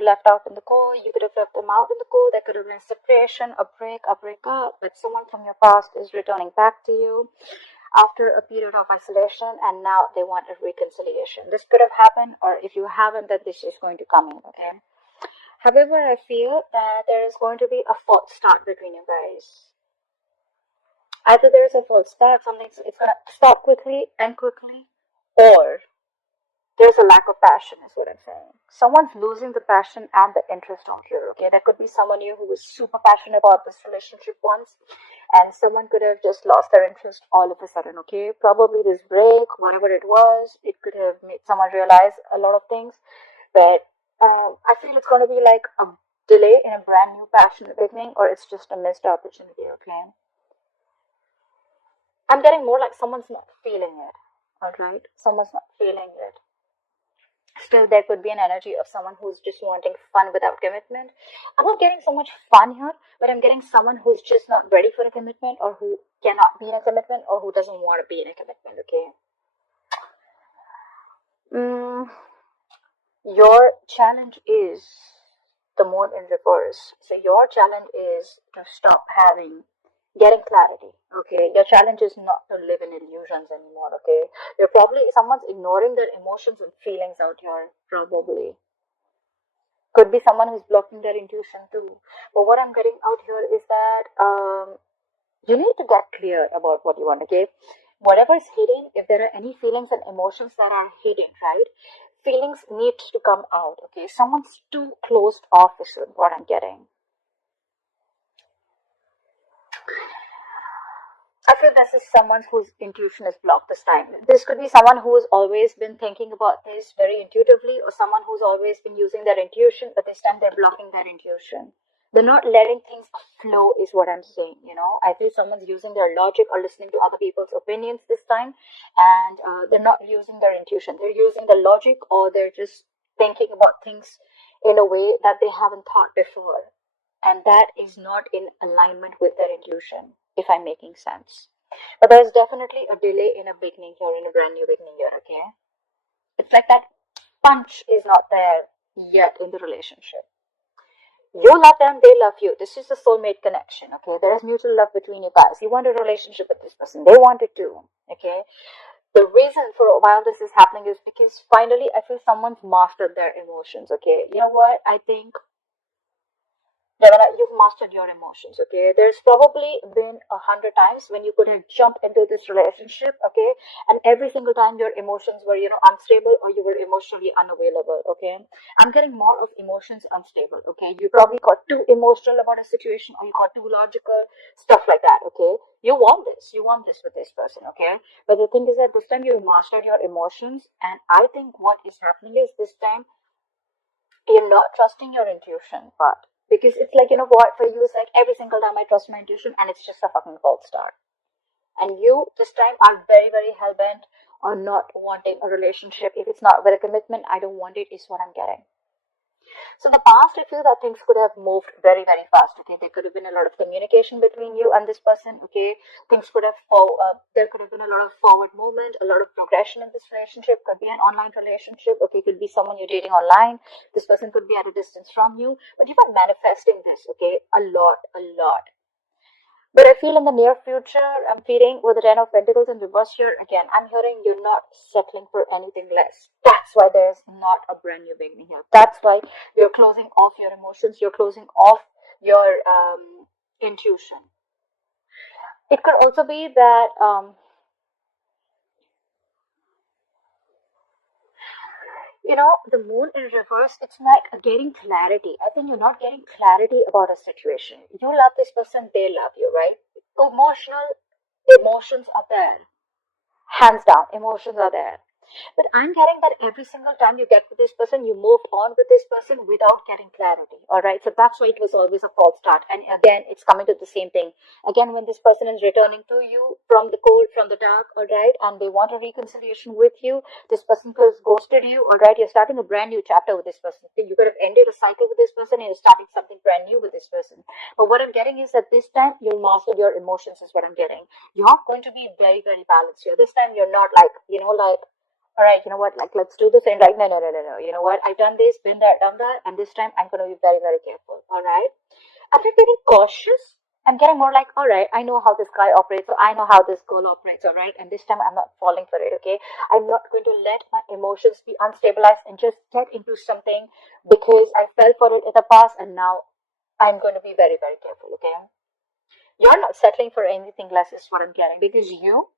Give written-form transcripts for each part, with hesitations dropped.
you left out in the cold, you could have left them out in the cold. There could have been a separation, a breakup, but someone from your past is returning back to you after a period of isolation, and now they want a reconciliation. This could have happened, or if you haven't, then this is going to come in, okay? However, I feel that there is going to be a false start between you guys. Either there is a false start, it's going to stop quickly, end quickly, or there's a lack of passion, is what I'm saying. Someone's losing the passion and the interest out here, okay? There could be someone here who was super passionate about this relationship once, and someone could have just lost their interest all of a sudden, okay? Probably this break, whatever it was, it could have made someone realize a lot of things, but I feel it's going to be like a delay in a brand new passionate beginning, or it's just a missed opportunity, okay? I'm getting more like someone's not feeling it, alright? Someone's not feeling it. Still, there could be an energy of someone who's just wanting fun without commitment. I'm not getting so much fun here, but I'm getting someone who's just not ready for a commitment, or who cannot be in a commitment, or who doesn't want to be in a commitment, okay? Your challenge is the moon in reverse. So your challenge is to stop getting clarity, okay? Your challenge is not to live in illusions anymore, okay? Someone's ignoring their emotions and feelings out here, probably. Could be someone who's blocking their intuition too. But what I'm getting out here is that you need to get clear about what you want, okay? Whatever is hidden, if there are any feelings and emotions that are hidden, right? Feelings need to come out, okay? Someone's too closed off is what I'm getting. I feel this is someone whose intuition is blocked this time. This could be someone who's always been thinking about this very intuitively, or someone who's always been using their intuition, but this time they're blocking their intuition. They're not letting things flow, is what I'm saying, you know. I feel someone's using their logic or listening to other people's opinions this time, and they're not using their intuition. They're using the logic, or they're just thinking about things in a way that they haven't thought before. And that is not in alignment with their intuition, if I'm making sense. But there's definitely a delay in a beginning here, in a brand new beginning here, okay? It's like that punch is not there yet in the relationship. You love them, they love you. This is a soulmate connection, okay? There is mutual love between you guys. You want a relationship with this person. They want it too, okay? The reason for a while this is happening is because finally I feel someone's mastered their emotions, okay? You know what? I think Gemini, you've mastered your emotions, okay? There's probably been 100 times when you could have jumped into this relationship, okay? And every single time your emotions were, unstable, or you were emotionally unavailable, okay? I'm getting more of emotions unstable, okay? You probably got too emotional about a situation, or you got too logical, stuff like that, okay? You want this with this person, okay? But the thing is that this time you've mastered your emotions, and I think what is happening is this time you're not trusting your intuition, but because it's like, you know what, for you, it's like every single time I trust my intuition and it's just a fucking false start. And you, this time, are very, very hell-bent on not wanting a relationship. If it's not with a commitment, I don't want it, is what I'm getting. So in the past, I feel that things could have moved very, very fast, okay? There could have been a lot of communication between you and this person, okay? There could have been a lot of forward movement, a lot of progression in this relationship. Could be an online relationship, okay? Could be someone you're dating online. This person could be at a distance from you, but you are manifesting this, okay? A lot, a lot. But I feel in the near future, I'm feeling with the Ten of Pentacles in reverse here, again, I'm hearing you're not settling for anything less. That's why there's not a brand new beginning here. That's why you're closing off your emotions, you're closing off your intuition. It could also be that the moon in reverse, it's like getting clarity. I think you're not getting clarity about a situation. You love this person, they love you, right? Emotions are there. Hands down, emotions are there. But I'm getting that every single time you get with this person, you move on with this person without getting clarity. All right. So that's why it was always a false start. And again, it's coming to the same thing. Again, when this person is returning to you from the cold, from the dark, all right, and they want a reconciliation with you, this person has ghosted you, all right, you're starting a brand new chapter with this person. You could have ended a cycle with this person and you're starting something brand new with this person. But what I'm getting is that this time you'll master your emotions, is what I'm getting. You're going to be very, very balanced here. This time you're not like, all right, you know what, like, let's do this. And like, no, no, no, no, no. You know what? I've done this, been there, done that. And this time I'm going to be very, very careful. All right. After getting cautious, I'm getting more like, all right, I know how this guy operates, so I know how this girl operates, all right? And this time I'm not falling for it, okay? I'm not going to let my emotions be unstabilized and just get into something because I fell for it in the past, and now I'm going to be very, very careful, okay? You're not settling for anything less is what I'm getting, because you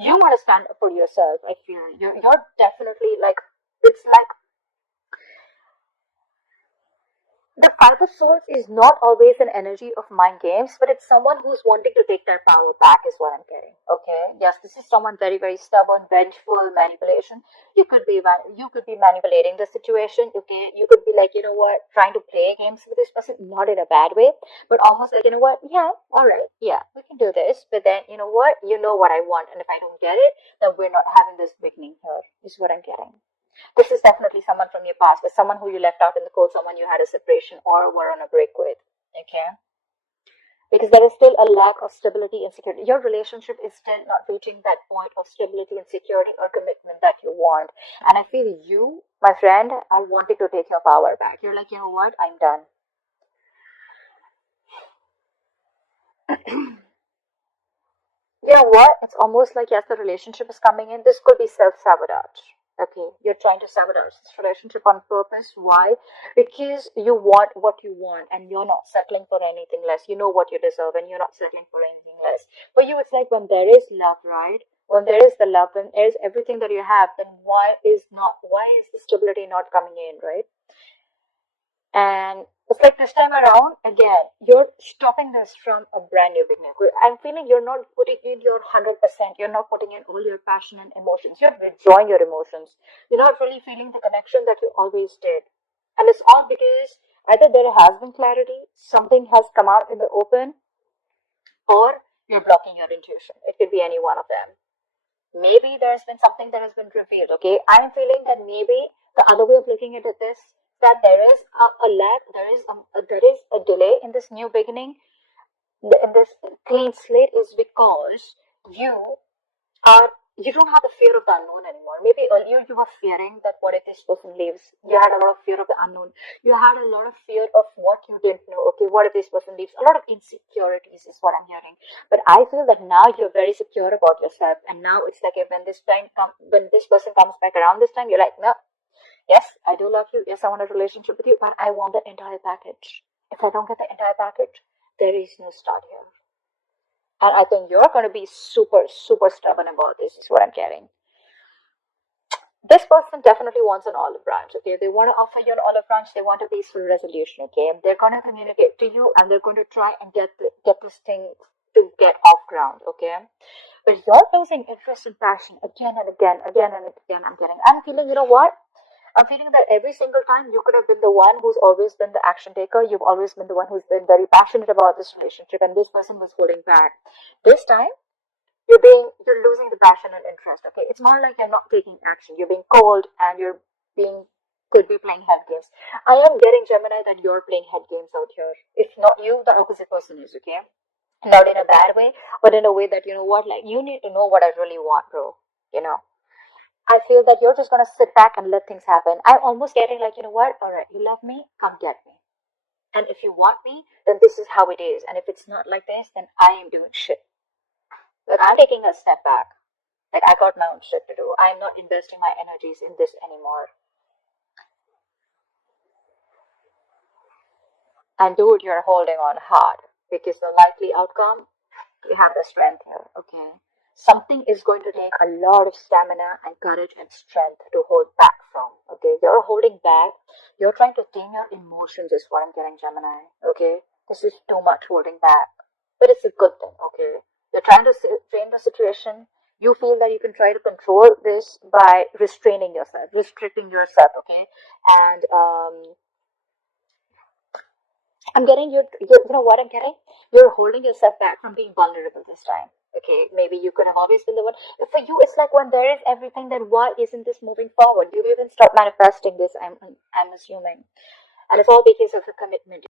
want to stand up for yourself. I feel you're definitely like, it's like the Five of Swords is not always an energy of mind games, but it's someone who's wanting to take their power back, is what I'm getting. Okay, yes, this is someone very, very stubborn, vengeful, manipulation. You could be manipulating the situation. Okay, you could be like, you know what, trying to play games with this person, not in a bad way, but almost like, you know what, yeah, all right, yeah, we can do this. But then, you know what I want, and if I don't get it, then we're not having this beginning here. Is what I'm getting. This is definitely someone from your past, but someone who you left out in the cold, someone you had a separation or were on a break with. Okay? Because there is still a lack of stability and security. Your relationship is still not reaching that point of stability and security or commitment that you want. And I feel you, my friend, are wanting to take your power back. You're like, you know what? I'm done. You know what? It's almost like, yes, the relationship is coming in. This could be self-sabotage. Okay, you're trying to sabotage this relationship on purpose. Why? Because you want what you want and you're not settling for anything less. You know what you deserve and you're not settling for anything less. For you, it's like when there is love, right? When there is the love, when there is everything that you have, then why is the stability not coming in, right? And it's like this time around, again, you're stopping this from a brand new beginning. I'm feeling you're not putting in your 100%. You're not putting in all your passion and emotions. You're withdrawing your emotions. You're not really feeling the connection that you always did. And it's all because either there has been clarity, something has come out in the open, or you're blocking your intuition. It could be any one of them. Maybe there's been something that has been revealed, okay? I'm feeling that maybe the other way of looking at this, that there is a lack, there is a delay in this new beginning, in this clean slate, is because you are you don't have the fear of the unknown anymore. Maybe earlier you were fearing that what if this person leaves. You had a lot of fear of the unknown. You had a lot of fear of what you didn't know. Okay, what if this person leaves? A lot of insecurities is what I'm hearing. But I feel that now you're very secure about yourself, and now it's like when this person comes back around this time, you're like, no, yes, I do love you. Yes, I want a relationship with you, but I want the entire package. If I don't get the entire package, there is no start here. And I think you're going to be super, super stubborn about this, is what I'm getting. This person definitely wants an olive branch, okay? They want to offer you an olive branch. They want a peaceful resolution, okay? They're going to communicate to you, and they're going to try and get this thing to get off ground, okay? But you're losing interest and passion again and again, again and again. I'm feeling, you know what? I'm feeling that every single time you could have been the one who's always been the action taker. You've always been the one who's been very passionate about this relationship, and this person was holding back. This time, you're losing the passion and interest. Okay, it's more like you're not taking action. You're being cold, and could be playing head games. I am getting, Gemini, that you're playing head games out here. If not you, the opposite person is. Okay, not in a bad way, but in a way that, you know what, like, you need to know what I really want, bro. You know. I feel that you're just gonna sit back and let things happen. I'm almost getting like, you know what? All right, you love me, come get me. And if you want me, then this is how it is. And if it's not like this, then I am doing shit. Like, I'm taking a step back. Like, I got my own shit to do. I'm not investing my energies in this anymore. And dude, you're holding on hard because the likely outcome, you have the strength here. Okay. Something is going to take a lot of stamina and courage and strength to hold back from. Okay, you're holding back. You're trying to tame your emotions, is what I'm getting, Gemini. Okay, this is too much holding back, but it's a good thing. Okay, you're trying to frame the situation. You feel that you can try to control this by restraining yourself, restricting yourself. Okay, and I'm getting you know what I'm getting? You're holding yourself back from being vulnerable this time. Okay, maybe you could have always been the one. But for you, it's like when there is everything, then why isn't this moving forward? You even stop manifesting this, I'm assuming. And it's all because of the commitment.